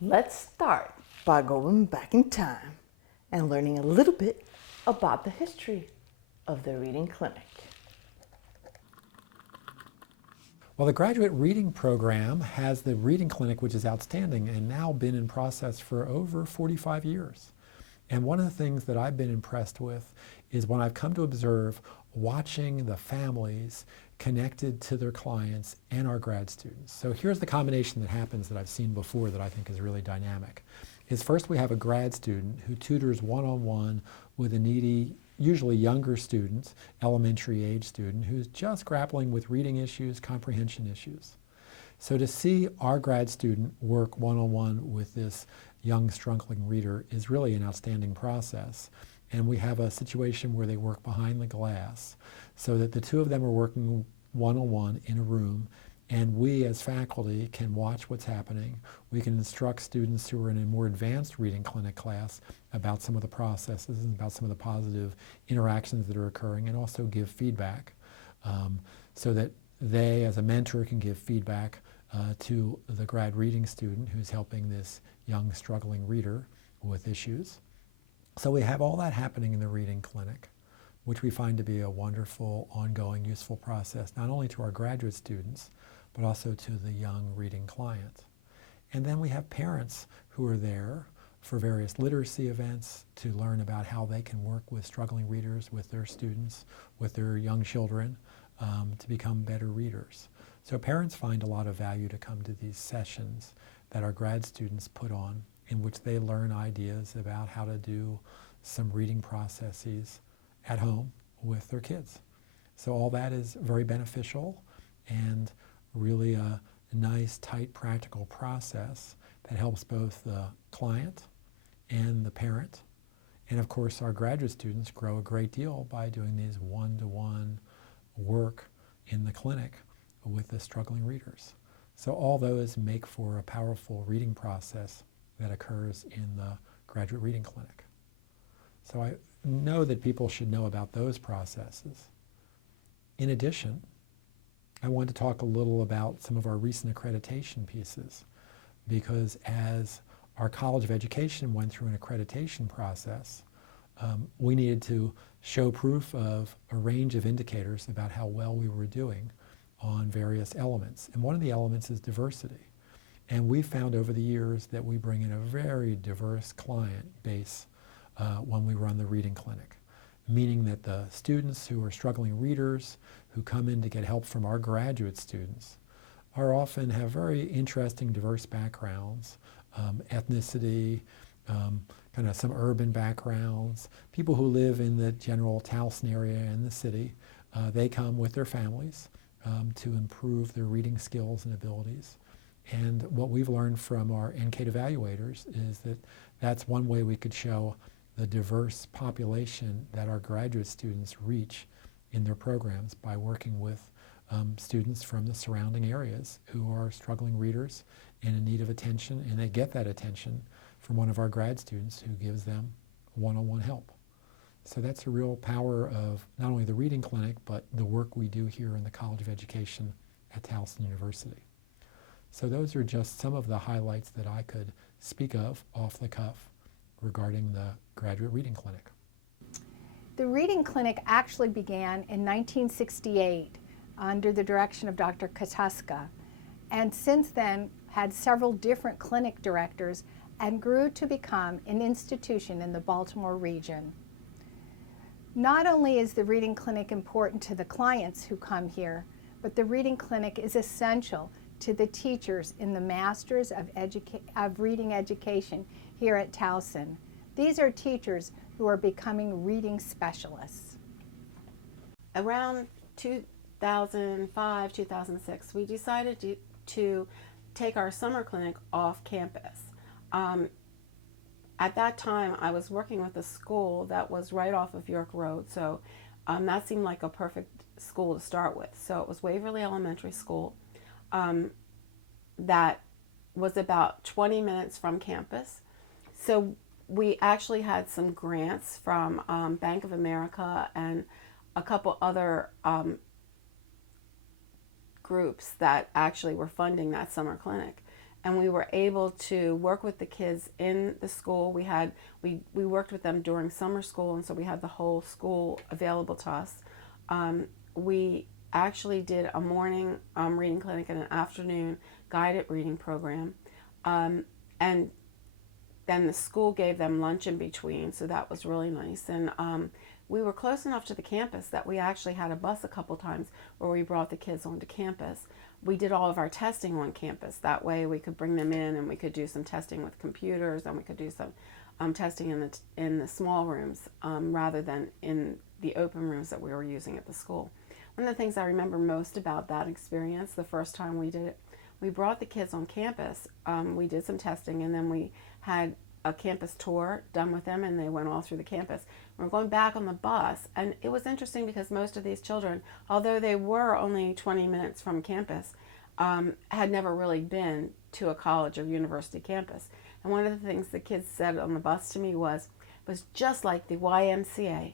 Let's start by going back in time and learning a little bit about the history of the Reading Clinic. Well, the graduate reading program has the Reading Clinic, which is outstanding and now been in process for over 45 years. And one of the things that I've been impressed with is when I've come to observe watching the families connected to their clients and our grad students. So here's the combination that happens that I've seen before that I think is really dynamic. Is first we have a grad student who tutors one-on-one with a needy, usually younger student, elementary age student, who's just grappling with reading issues, comprehension issues. So to see our grad student work one-on-one with this young struggling reader is really an outstanding process. And we have a situation where they work behind the glass so that the two of them are working one-on-one in a room, and we as faculty can watch what's happening. We can instruct students who are in a more advanced reading clinic class about some of the processes and about some of the positive interactions that are occurring, and also give feedback so that they as a mentor can give feedback to the grad reading student who's helping this young struggling reader with issues. So we have all that happening in the reading clinic, which we find to be a wonderful, ongoing, useful process, not only to our graduate students, but also to the young reading client. And then we have parents who are there for various literacy events to learn about how they can work with struggling readers, with their students, with their young children, to become better readers. So parents find a lot of value to come to these sessions that our grad students put on, in which they learn ideas about how to do some reading processes at home with their kids. So all that is very beneficial and really a nice, tight, practical process that helps both the client and the parent. And of course, our graduate students grow a great deal by doing these one-to-one work in the clinic with the struggling readers. So all those make for a powerful reading process that occurs in the graduate reading clinic. So I know that people should know about those processes. In addition, I want to talk a little about some of our recent accreditation pieces, because as our College of Education went through an accreditation process, we needed to show proof of a range of indicators about how well we were doing on various elements. And one of the elements is diversity. And we found over the years that we bring in a very diverse client base when we run the reading clinic, meaning that the students who are struggling readers who come in to get help from our graduate students are often have very interesting, diverse backgrounds, ethnicity, kind of some urban backgrounds, people who live in the general Towson area in the city. They come with their families to improve their reading skills and abilities. And what we've learned from our NCATE evaluators is that that's one way we could show the diverse population that our graduate students reach in their programs, by working with students from the surrounding areas who are struggling readers and in need of attention, and they get that attention from one of our grad students who gives them one-on-one help. So that's a real power of not only the reading clinic, but the work we do here in the College of Education at Towson University. So those are just some of the highlights that I could speak of off the cuff regarding the graduate reading clinic. The reading clinic actually began in 1968 under the direction of Dr. Katuska, and since then had several different clinic directors and grew to become an institution in the Baltimore region. Not only is the reading clinic important to the clients who come here, but the reading clinic is essential to the teachers in the Masters of Reading Education here at Towson. These are teachers who are becoming reading specialists. Around 2005, 2006, we decided to take our summer clinic off campus. At that time, I was working with a school that was right off of York Road, so that seemed like a perfect school to start with. So it was Waverly Elementary School that was about 20 minutes from campus. So we actually had some grants from Bank of America and a couple other groups that actually were funding that summer clinic. and we were able to work with the kids in the school. We worked with them during summer school, and so we had the whole school available to us. We actually did a morning reading clinic and an afternoon guided reading program, and then the school gave them lunch in between, so that was really nice. And we were close enough to the campus that we actually had a bus a couple times where we brought the kids onto campus. We did all of our testing on campus. That way we could bring them in and we could do some testing with computers, and we could do some testing in the small rooms rather than in the open rooms that we were using at the school. One of the things I remember most about that experience, the first time we did it, we brought the kids on campus. We did some testing, and then we had a campus tour done with them, and they went all through the campus. We were going back on the bus, and it was interesting because most of these children, although they were only 20 minutes from campus, had never really been to a college or university campus. And one of the things the kids said on the bus to me was just like the YMCA.